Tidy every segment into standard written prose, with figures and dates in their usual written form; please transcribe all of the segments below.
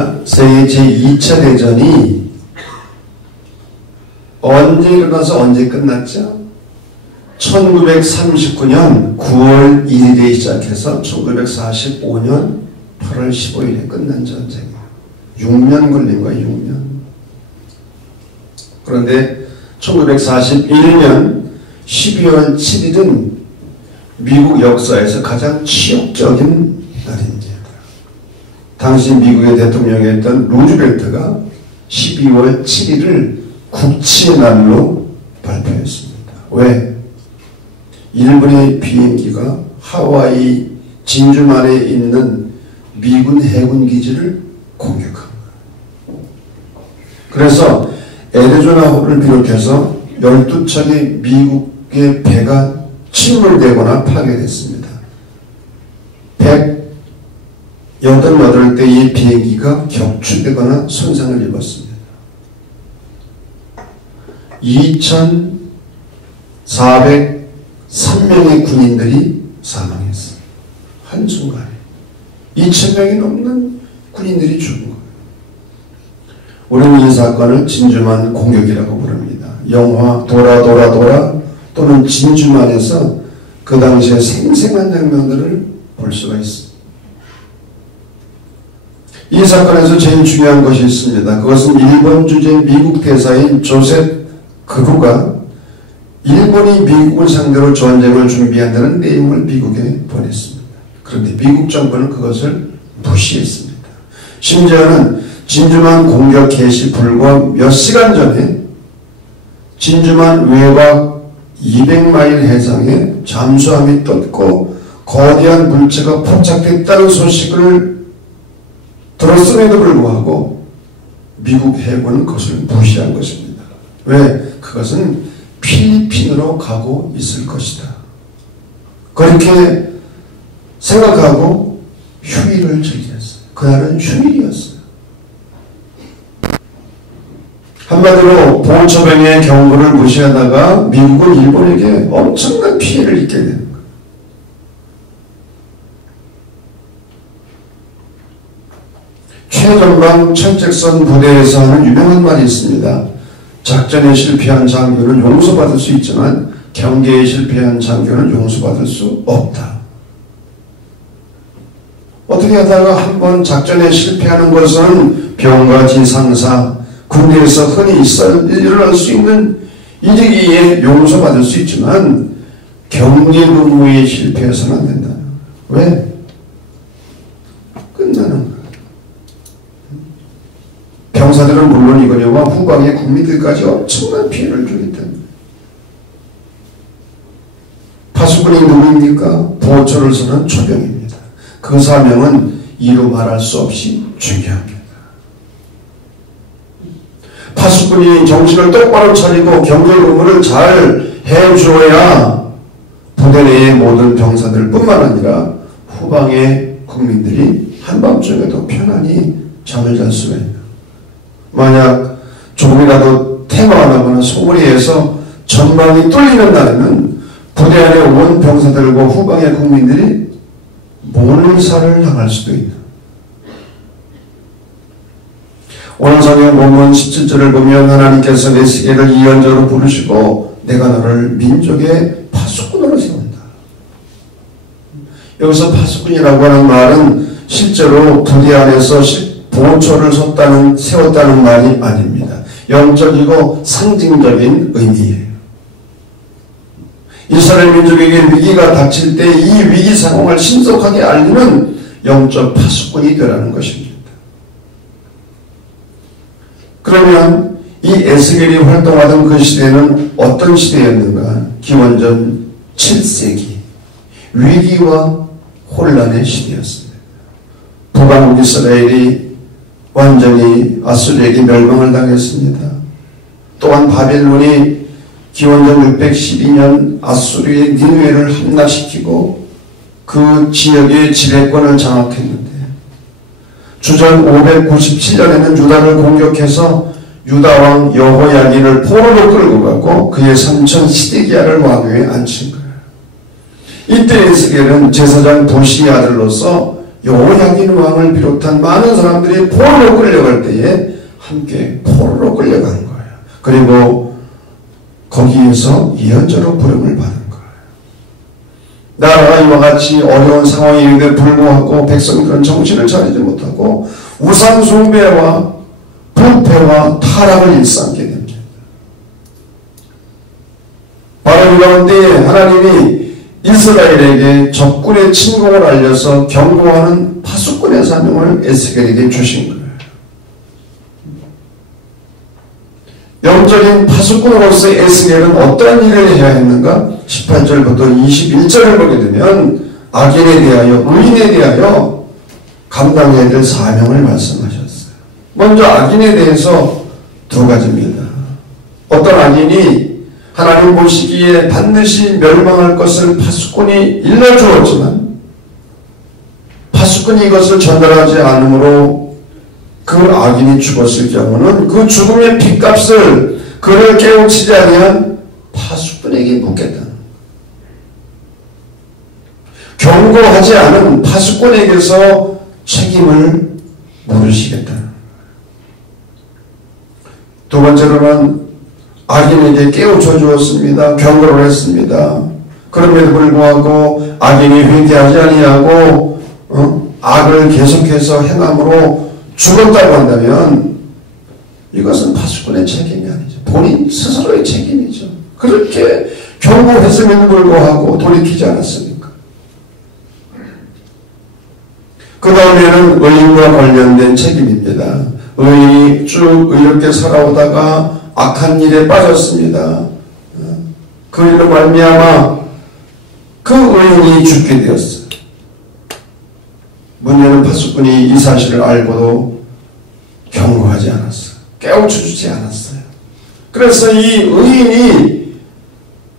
세계 제2차 대전이 언제 일어나서 언제 끝났죠? 1939년 9월 1일에 시작해서 1945년 8월 15일에 끝난 전쟁이에요. 6년 걸린 거예요. 6년. 그런데 1941년 12월 7일은 미국 역사에서 가장 치욕적인 날입니다. 당시 미국의 대통령이었던 루즈벨트가 12월 7일을 국치의 날로 발표했습니다. 왜? 일본의 비행기가 하와이 진주만에 있는 미군 해군 기지를 공격한 거예요. 그래서 애리조나호를 비롯해서 12척의 미국의 배가 침몰되거나 파괴됐습니다. 188대의 비행기가 격추되거나 손상을 입었습니다. 2,403명의 군인들이 사망했어요. 한순간에 2,000명이 넘는 군인들이 죽은 거예요. 우리는 이 사건을 진주만 공격이라고 부릅니다. 영화 도라 또는 진주만에서 그 당시에 생생한 장면들을 볼 수가 있습니다. 이 사건에서 제일 중요한 것이 있습니다. 그것은 일본 주재 미국 대사인 조셉 그루가 일본이 미국을 상대로 전쟁을 준비한다는 내용을 미국에 보냈습니다. 그런데 미국 정부는 그것을 무시했습니다. 심지어는 진주만 공격 개시 불과 몇 시간 전에 진주만 외곽 200마일 해상에 잠수함이 떴고 거대한 물체가 포착됐다는 소식을 들었음에도 불구하고 미국 해군은 그것을 무시한 것입니다. 왜? 그것은 필리핀으로 가고 있을 것이다. 그렇게 생각하고 휴일을 즐겼어요. 그날은 휴일이었어요. 한마디로 보초병의 경고를 무시하다가 미국은 일본에게 엄청난 피해를 입게 되는 거예요. 최전방 철책선 부대에서 하는 유명한 말이 있습니다. 작전에 실패한 장교는 용서받을 수 있지만 경계에 실패한 장교는 용서받을 수 없다. 어떻게 하다가 한번 작전에 실패하는 것은 병가지 상사, 군대에서 흔히 일어날 수 있는 일이기에 용서받을 수 있지만 경계 근무에 실패해서는 안 된다. 왜? 끝나는 거야. 병사들은 물론이거니와 후방의 국민들까지 엄청난 피해를 주기 때문에. 파수꾼이 누구입니까? 보초를 서는 초병입니다. 그 사명은 이루 말할 수 없이 중요합니다. 파수꾼이 정신을 똑바로 차리고 경계 근무를 잘 해주어야 부대 내의 모든 병사들 뿐만 아니라 후방의 국민들이 한밤중에도 편안히 잠을 잘 수가 있다. 만약 조금이라도 태거가 나거나 소문이 해서 전방이 뚫리는 날에는 부대 안에 온 병사들과 후방의 국민들이 몰살을 당할 수도 있다. 오늘 성경 본문 17절을 보면 하나님께서 내 세계를 이언자로 부르시고 내가 너를 민족의 파수꾼으로 세운다. 여기서 파수꾼이라고 하는 말은 실제로 부대 안에서 보초를 세웠다는 말이 아닙니다. 영적이고 상징적인 의미예요. 이스라엘 민족에게 위기가 닥칠 때 이 위기 상황을 신속하게 알리는 영적 파수꾼이 되라는 것입니다. 그러면 이 에스겔이 활동하던 그 시대는 어떤 시대였는가? 기원전 7세기 위기와 혼란의 시대였습니다. 북왕국 이스라엘이 완전히 아수르에게 멸망을 당했습니다. 또한 바벨론이 기원전 612년 아수르의 니느웨를 함락시키고 그 지역의 지배권을 장악했는데 주전 597년에는 유다를 공격해서 유다왕 여호야긴을 포로로 끌고 가고 그의 삼촌 시드기야를 왕위에 앉힌 거예요. 이때 에스겔은 제사장 도시의 아들로서 요야긴 왕을 비롯한 많은 사람들이 포로로 끌려갈 때에 함께 포로로 끌려간 거예요. 그리고 거기에서 예언자로 부름을 받은 거예요. 나라가 이와 같이 어려운 상황임에도 불구하고 백성들은 정신을 차리지 못하고 우상 숭배와 부패와 타락을 일삼게 됩니다. 바로 이 가운데 하나님이 이스라엘에게 적군의 침공을 알려서 경고하는 파수꾼의 사명을 에스겔에게 주신 거예요. 영적인 파수꾼으로서 에스겔은 어떤 일을 해야 했는가? 18절부터 21절을 보게 되면 악인에 대하여 의인에 대하여 감당해야 될 사명을 말씀하셨어요. 먼저 악인에 대해서 두 가지입니다. 어떤 악인이 하나님 보시기에 반드시 멸망할 것을 파수꾼이 일러주었지만 파수꾼이 이것을 전달하지 않으므로 그 악인이 죽었을 경우는 그 죽음의 핏값을 그를 깨우치지 아니한 파수꾼에게 묻겠다. 경고하지 않은 파수꾼에게서 책임을 물으시겠다. 두 번째로는 악인에게 깨우쳐 주었습니다. 경고를 했습니다. 그럼에도 불구하고 악인이 회개하지 아니하고 악을 계속해서 행함으로 죽었다고 한다면 이것은 파수꾼의 책임이 아니죠. 본인 스스로의 책임이죠. 그렇게 경고했음에도 불구하고 돌이키지 않았습니까? 그 다음에는 의인과 관련된 책임입니다. 의인이 쭉 의롭게 살아오다가 악한 일에 빠졌습니다. 그 일로 말미암아 그 의인이 죽게 되었어요. 문제는 파수꾼이 이 사실을 알고도 경고하지 않았어요. 깨우쳐주지 않았어요. 그래서 이 의인이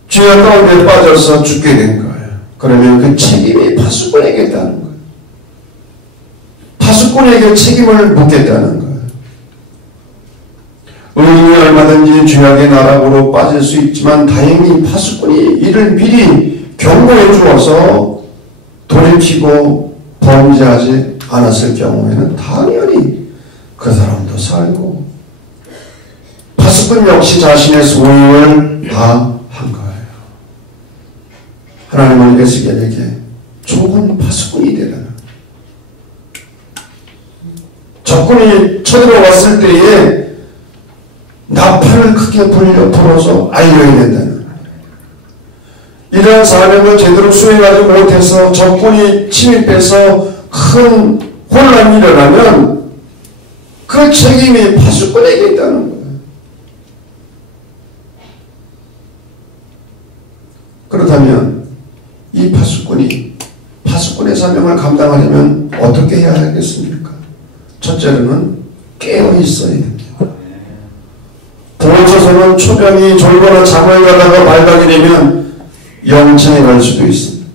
죄악 가운데 빠져서 죽게 된 거예요. 그러면 그 책임이 파수꾼에게 있다는 거예요. 파수꾼에게 책임을 묻겠다는 거예요. 의인이 얼마든지 죄악의 나락으로 빠질 수 있지만 다행히 파수꾼이 이를 미리 경고해 주어서 돌이키고 범죄하지 않았을 경우에는 당연히 그 사람도 살고 파수꾼 역시 자신의 소임을 다 한 거예요. 하나님은 에스겔에게 좋은 파수꾼이 되라는 적군이 쳐들어왔을 때에 나팔을 크게 불어서 알려야 된다는 거예요. 이러한 사명을 제대로 수행하지 못해서 적군이 침입해서 큰 혼란이 일어나면 그 책임이 파수꾼에게 있다는 거예요. 그렇다면 이 파수꾼의 사명을 감당하려면 어떻게 해야 하겠습니까? 첫째로는 깨어 있어야 됩니다. 도처서는 초병이 졸거나 잠을 가다가 발각이 되면 영창에 갈 수도 있습니다.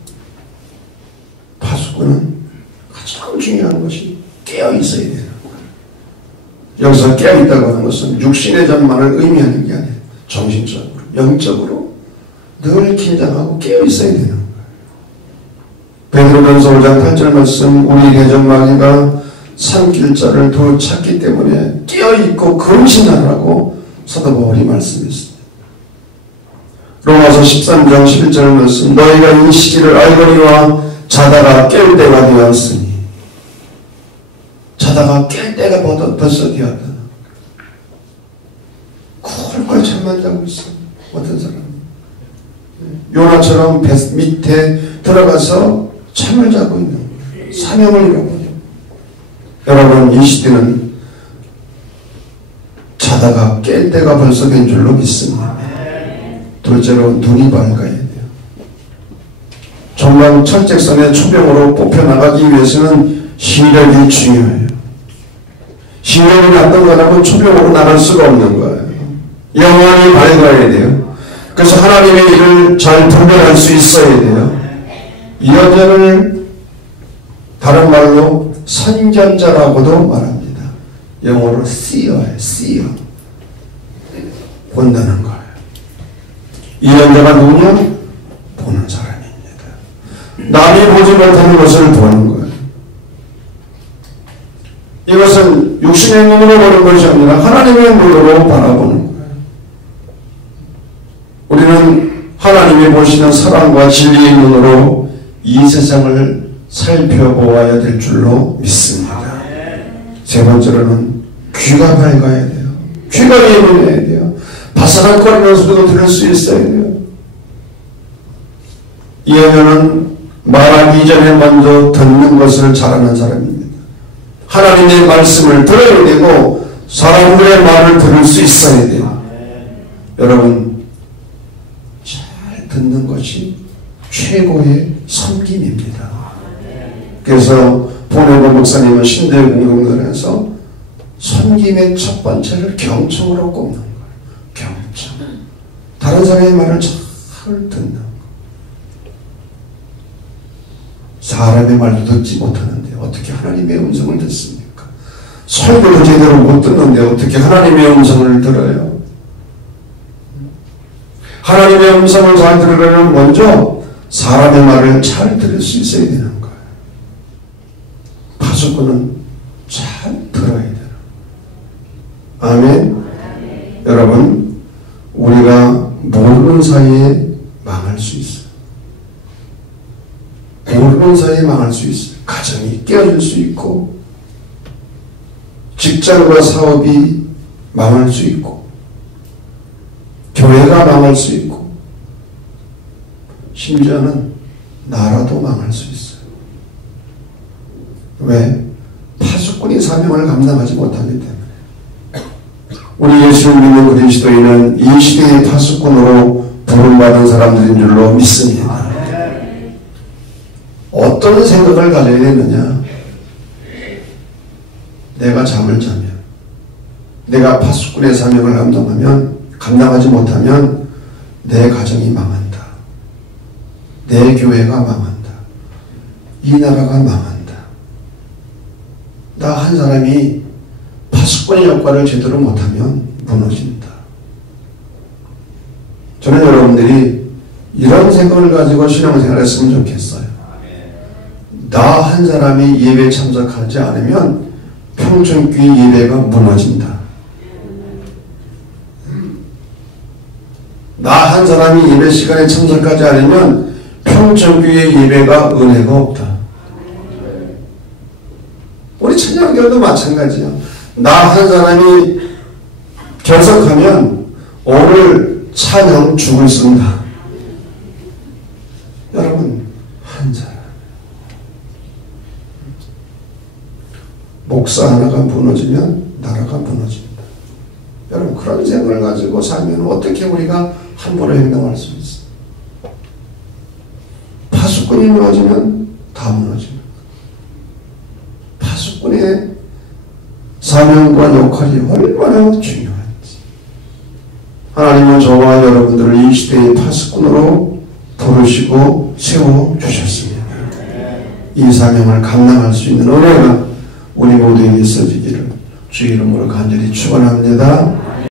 파수꾼은 가장 중요한 것이 깨어 있어야 되는 거예요. 여기서 깨어 있다고 하는 것은 육신의 잠만을 의미하는 게 아니에요. 정신적으로, 영적으로 늘 긴장하고 깨어 있어야 되는 거예요. 베드로전서 5장 8절 말씀, 우리 대적마귀가 산길자를 더 찾기 때문에 깨어있고 금신하라고 사도 바울이 말씀했습니다. 로마서 13장 11절 말씀, 너희가 이 시기를 알거니와 자다가 깰 때가 되었으니. 자다가 깰 때가 벌써 되었다. 쿨쿨 잠만 자고 있어. 어떤 사람 요나처럼 배 밑에 들어가서 잠을 자고 있는 거예요. 사명을 잃어버려. 여러분, 이 시대는 자다가 깰 때가 벌써 된 줄로 믿습니다. 둘째로 눈이 밝아야 돼요. 정말 철책선의 초병으로 뽑혀나가기 위해서는 시력이 중요해요. 시력이 나쁜 사람은 초병으로 나갈 수가 없는 거예요. 영원히 밝아야 돼요. 그래서 하나님의 일을 잘 분별할 수 있어야 돼요. 이 여자를 다른 말로 선견자라고도 말합니다. 영어로 seer예요. seer. 본다는 거예요. 이 여자가 누구냐? 보는 사람입니다. 남이 보지 못하는 것을 보는 거예요. 이것은 육신의 눈으로 보는 것이 아니라 하나님의 눈으로 바라보는 거예요. 우리는 하나님이 보시는 사랑과 진리의 눈으로 이 세상을 살펴보아야 될 줄로 믿습니다. 세 번째로는 귀가 밝아야 돼요. 귀가 예민해야 돼요. 바사락거리는 소리도 들을 수 있어야 돼요. 예언은 말하기 전에 먼저 듣는 것을 잘하는 사람입니다. 하나님의 말씀을 들어야 되고 사람들의 말을 들을 수 있어야 돼요. 여러분, 잘 듣는 것이 최고의 섬김입니다. 그래서 보내고 목사님은 신대 공동단에서 섬김의 첫 번째를 경청으로 꼽는 거예요. 경청. 다른 사람의 말을 잘 듣는 거예요. 사람의 말도 듣지 못하는데 어떻게 하나님의 음성을 듣습니까? 설교도 제대로 못 듣는데 어떻게 하나님의 음성을 들어요? 하나님의 음성을 잘 들으려면 먼저 사람의 말을 잘 들을 수 있어야 되는 거예요. 파수꾼은 잘 들어야 돼요. 아멘. 여러분, 우리가 모르는 사이에 망할 수 있어요. 모르는 사이에 망할 수 있어요. 가정이 깨어질 수 있고, 직장과 사업이 망할 수 있고, 교회가 망할 수 있고, 심지어는 나라도 망할 수 있어요. 왜? 파수꾼이 사명을 감당하지 못하기 때문에. 우리 예수를 믿는 그리스도인은 이 시대의 파수꾼으로 부름받은 사람들인 줄로 믿습니다. 어떤 생각을 가져야 되느냐? 내가 잠을 자면, 내가 파수꾼의 사명을 감당하지 못하면 내 가정이 망한다. 내 교회가 망한다. 이 나라가 망한다. 나 한 사람이 파수꾼의 역할을 제대로 못하면 무너진다. 저는 여러분들이 이런 생각을 가지고 신앙생활을 했으면 좋겠어요. 나 한 사람이 예배에 참석하지 않으면 평촌교회 예배가 무너진다. 나 한 사람이 예배 시간에 참석하지 않으면 평촌교회 예배가 은혜가 없다. 우리 찬양교회도 마찬가지야. 나 한 사람이 결석하면 오늘 찬양 죽을 쓴다. 여러분, 한 사람. 목사 하나가 무너지면 나라가 무너진다. 여러분, 그런 생각을 가지고 살면 어떻게 우리가 함부로 행동할 수 있어? 파수꾼이 무너지면 다 무너집니다. 파수꾼의 사명과 역할이 얼마나 중요한지. 하나님은 저와 여러분들을 이 시대의 파수꾼으로 부르시고 세워주셨습니다. 이 사명을 감당할 수 있는 은혜가 우리 모두에게 있어지기를 주 이름으로 간절히 축원합니다.